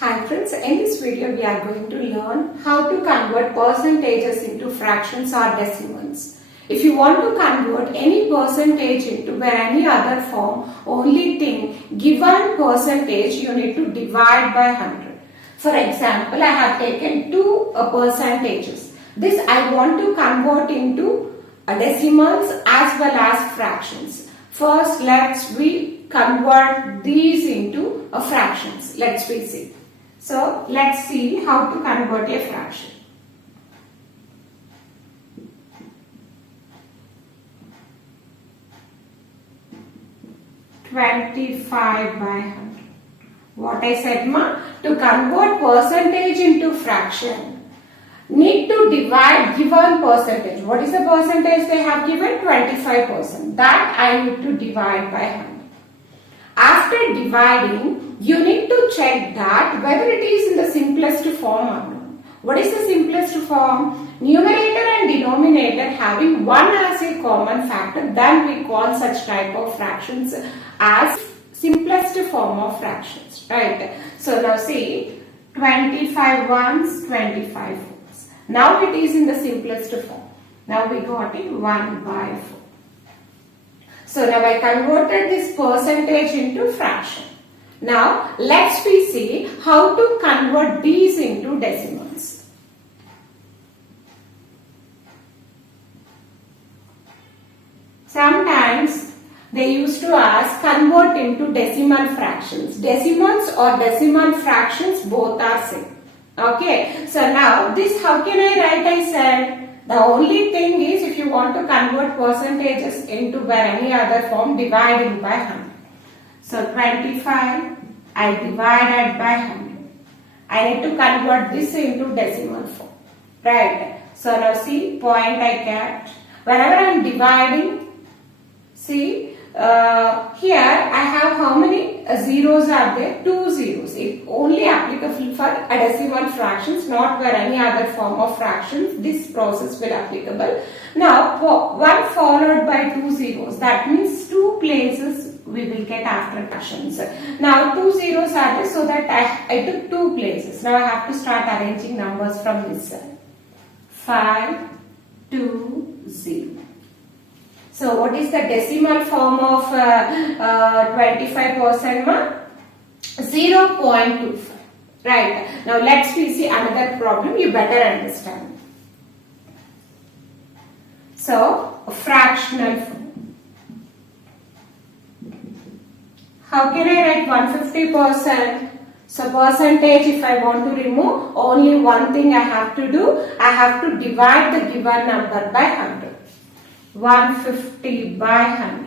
Hi friends, in this video we are going to learn how to convert percentages into fractions or decimals. If you want to convert any percentage into any other form, only thing, given percentage you need to divide by 100. For example, I have taken two percentages. This I want to convert into decimals as well as fractions. First, let's convert these into fractions. Let's see. So, let's see how to convert a fraction. "25 by 100. What I said, ma? To convert percentage into fraction, need to divide given percentage. What is the percentage they have given? 25%. That I need to divide by 100. After dividing, you need to check that whether it is in the simplest form or not. What is the simplest form? Numerator and denominator having 1 as a common factor, then we call such type of fractions as simplest form of fractions, right? So now see, 25 ones, 25 fours. Now it is in the simplest form. Now we got it 1 by 4. So now I converted this percentage into fraction. Now let's see how to convert these into decimals. Sometimes they used to ask convert into decimal fractions. Decimals or decimal fractions both are same. Okay. So now this how can I write? I said the only thing is if you want to convert percentages into any other form, dividing by 100. So 25 I divided by 100. I need to convert this into decimal form. Right. So now see, point I kept. Whenever I am dividing, see here I have how many zeros are there? 2 zeros. It only applicable for decimal fractions, not for any other form of fractions. This process will applicable. Now 1 followed by 2 zeros. That means 2 places we will get after fractions. Now 2 zeros are there, so that I took 2 places. Now I have to start arranging numbers from this side. 5, 2, 0. So what is the decimal form of 25%? 0.25. Right. Now let's see another problem you better understand. So fractional form. How can I write 150%? So percentage, if I want to remove, only one thing I have to do. I have to divide the given number by 100. 150 by 100.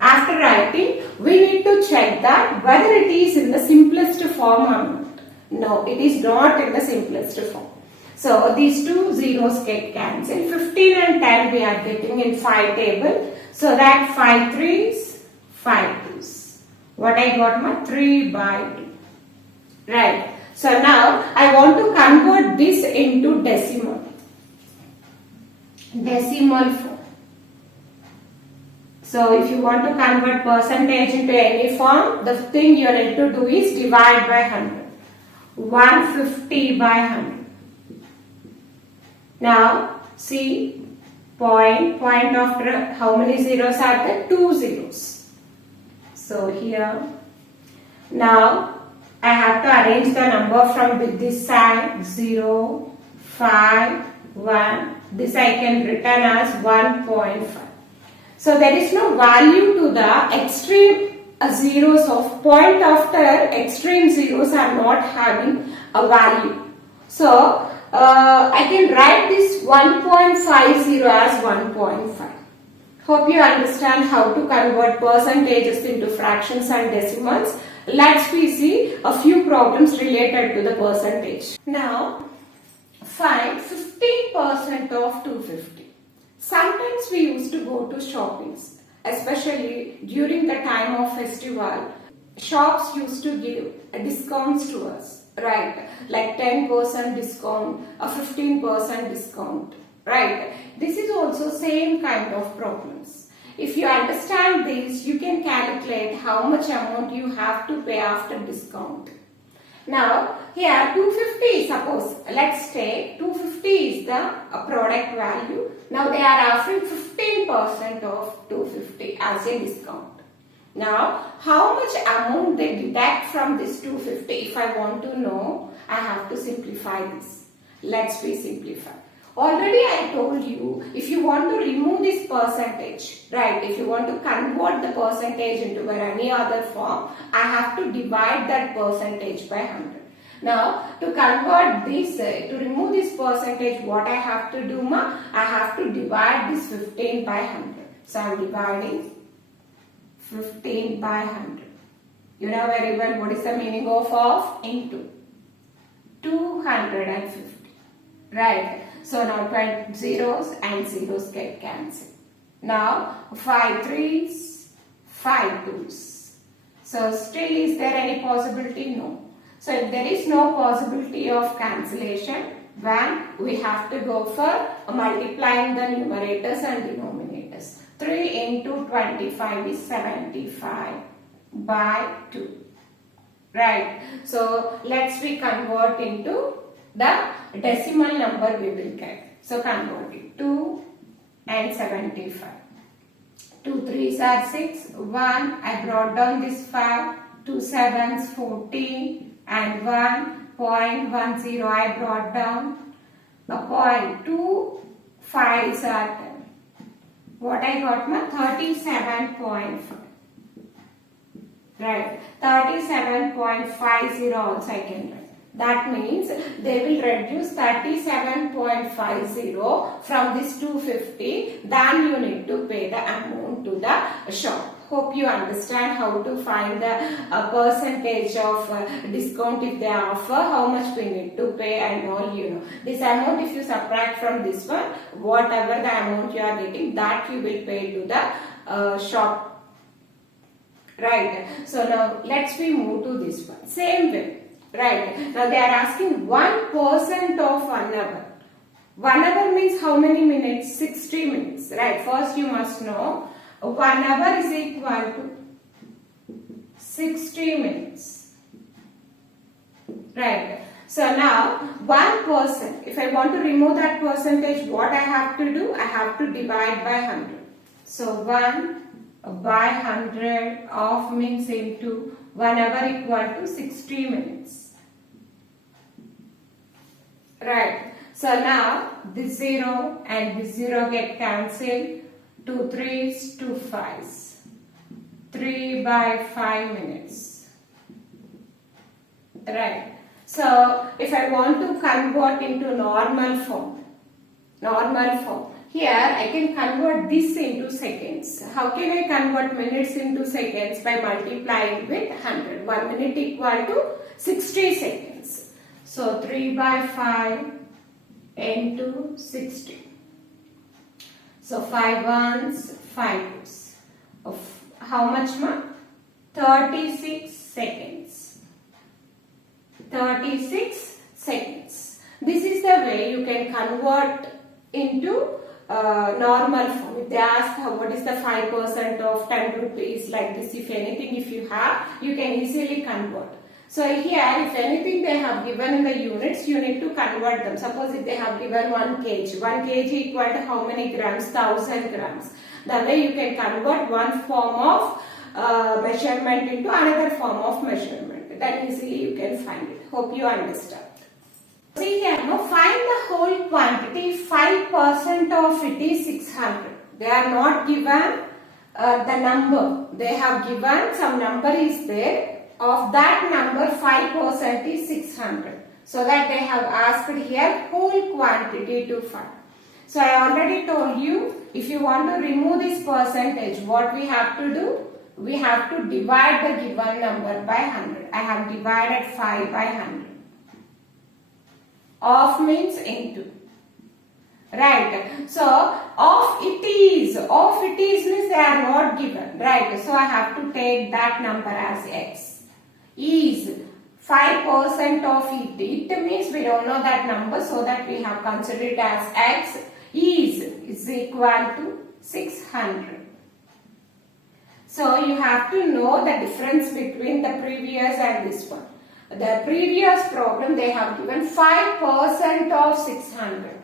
After writing, we need to check that whether it is in the simplest form or not. No, it is not in the simplest form. So these 2 zeros get cancelled. 15 and 10 we are getting in 5 table. So that 5 3s, 5 2s. What I got? 3 by 2. Right. So now I want to convert this into decimal. Decimal form. So if you want to convert percentage into any form, the thing you need to do is divide by 100. 150 by 100. Now see, point after how many zeros are there? 2 zeros. So here, now I have to arrange the number from this side. 0, 5, 1. This I can return as 1.5. So there is no value to the extreme zeros of point after extreme zeros are not having a value. So I can write this 1.50 as 1.5. Hope you understand how to convert percentages into fractions and decimals. Let's see a few problems related to the percentage. Now find 15% of 250. Sometimes we used to go to shoppings, especially during the time of festival. Shops used to give discounts to us, right? Like 10% discount, a 15% discount, right? This is also same kind of problems. If you understand this, you can calculate how much amount you have to pay after discount. Now here 250, suppose let's take 250 is the product value. Now they are offering 15% of 250 as a discount. Now how much amount they deduct from this 250? If I want to know, I have to simplify this. Let's be simplify. Already I told you, if you want to remove this percentage, right, if you want to convert the percentage into any other form, I have to divide that percentage by 100. Now, to convert this, to remove this percentage, what I have to do, I have to divide this 15 by 100. So, I am dividing 15 by 100. You know very well what is the meaning of into 250. Right. So now 20 zeros and zeros get cancelled. Now 5 threes, 5 twos. So still is there any possibility? No. So if there is no possibility of cancellation, then we have to go for multiplying the numerators and denominators. 3 into 25 is 75 by 2. Right. So let's we convert into the decimal number we will get. So convert it. 2 and 75. 2 threes are 6. 1. I brought down this 5. 2 sevens 14 and 1.10 I brought down. A point 2 5s are 10. What I got? 37.5. Right. 37.50 also I can write. That means they will reduce 37.50 from this 250. Then you need to pay the amount to the shop. Hope you understand how to find the percentage of discount if they offer, how much we need to pay and all, you know. This amount if you subtract from this one, whatever the amount you are getting, that you will pay to the shop. Right. So now let's we move to this one. Same way. Right. Now they are asking 1% of 1 hour. 1 hour means how many minutes? 60 minutes. Right. First you must know 1 hour is equal to 60 minutes. Right. So now 1%. If I want to remove that percentage, what I have to do? I have to divide by 100. So 1 by 100 of means into 1 hour equal to 60 minutes. Right. So now this 0 and this 0 get cancelled. 2 threes, 2 5s. 3 by 5 minutes. Right. So if I want to convert into normal form, here I can convert this into seconds. How can I convert minutes into seconds? By multiplying with 100. 1 minute equal to 60 seconds. So 3 by 5 into 60. So 5 ones, 5 twos. Of how much, ma? 36 seconds. 36 seconds. This is the way you can convert into normal form. If they ask what is the 5% of 10 rupees like this, if anything, if you have, you can easily convert. So here, if anything they have given in the units, you need to convert them. Suppose if they have given 1 kg. 1 kg equal to how many grams? 1000 grams. That way you can convert one form of measurement into another form of measurement. That easily you can find it. Hope you understand. See here, now find the whole quantity. 5% of it is 600. They are not given the number. They have given some number is there. Of that number, 5% is 600. So that they have asked here whole quantity to find. So I already told you, if you want to remove this percentage, what we have to do? We have to divide the given number by 100. I have divided 5 by 100. Of means into. Right. So, of it is means they are not given. Right. So, I have to take that number as x. Is 5% of it. It means we don't know that number, so that we have considered it as x. Is equal to 600. So you have to know the difference between the previous and this one. the previous problem they have given 5% of 600.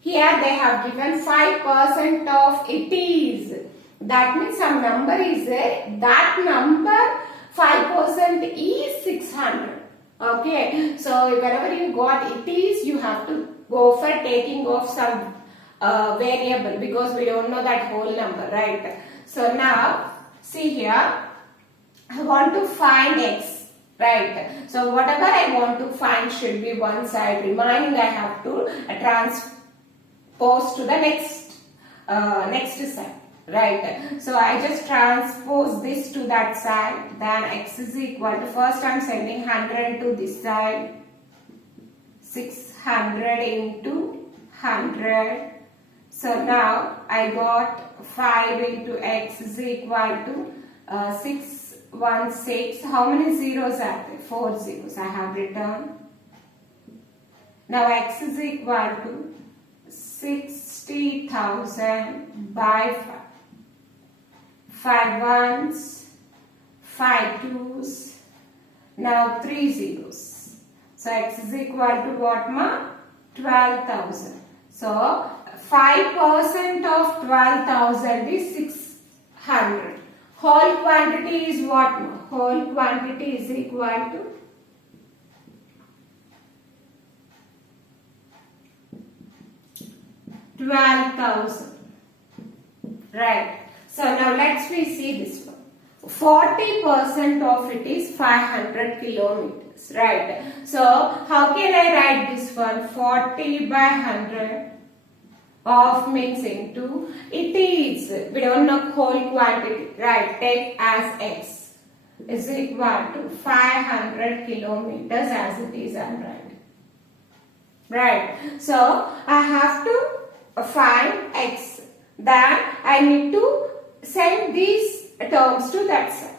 Here they have given 5% of it is. That means some number is there. That number 5% is 600. Okay. So whenever you got it is, you have to go for taking off some variable because we don't know that whole number, right? So now see here, I want to find x, right? So whatever I want to find should be one side, remaining I have to transpose to the next side, right? So I just transpose this to that side, then x is equal to, first I am sending 100 to this side, 600 into 100. So now I got 5 into x is equal to 616. How many zeros are there? 4 zeros I have written. Now x is equal to 60,000 by 5. 5 ones, 5 twos, now 3 zeros. So x is equal to what, ma? 12,000. So 5% of 12,000 is 600. Whole quantity is what? Whole quantity is equal to 12,000. Right. So now let's see this one. 40% of it is 500 kilometers. Right. So how can I write this one? 40 by 100 of means into it is, we don't know whole quantity, right? Take as x is equal to 500 kilometers as it is I'm writing. Right. So I have to find x. Then I need to send these terms to that side.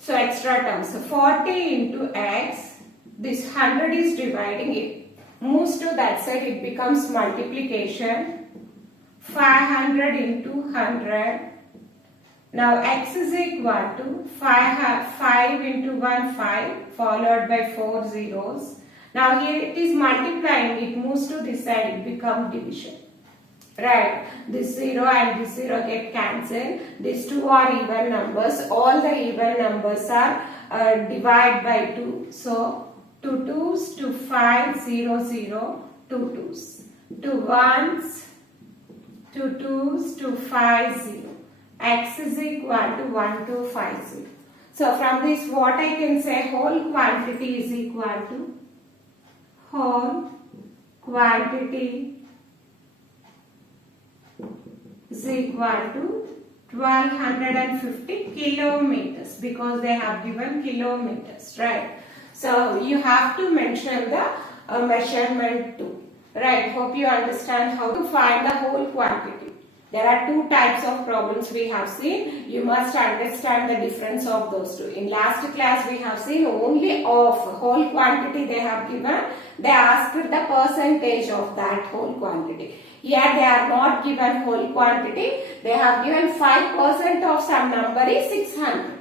So extra terms. So 40 into x, this 100 is dividing it, moves to that side, it becomes multiplication. 500 into 100. Now x is equal to 5 into 1, 5 followed by 4 zeros. Now here it is multiplying, it moves to this side, it becomes division. Right, this 0 and this 0 get cancelled. These two are even numbers. All the even numbers are divided by 2. So 2 2s, 2 5, 0 0, 2 2s. 2 1s, 2 2s, 2 5 0. X is equal to 1 2 5 0. So from this what I can say, whole quantity is equal to whole quantity is equal to 1250 kilometers because they have given kilometers, right? So you have to mention the measurement too, right? Hope you understand how to find the whole quantity. There are two types of problems we have seen. You must understand the difference of those two. In last class we have seen only of whole quantity they have given. They asked the percentage of that whole quantity. Here they are not given whole quantity. They have given 5% of some number is 600.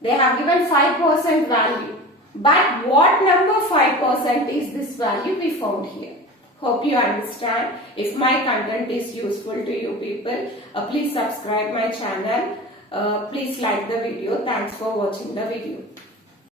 They have given 5% value. But what number 5% is this value we found here. Hope you understand. If my content is useful to you people, please subscribe my channel. Please like the video. Thanks for watching the video.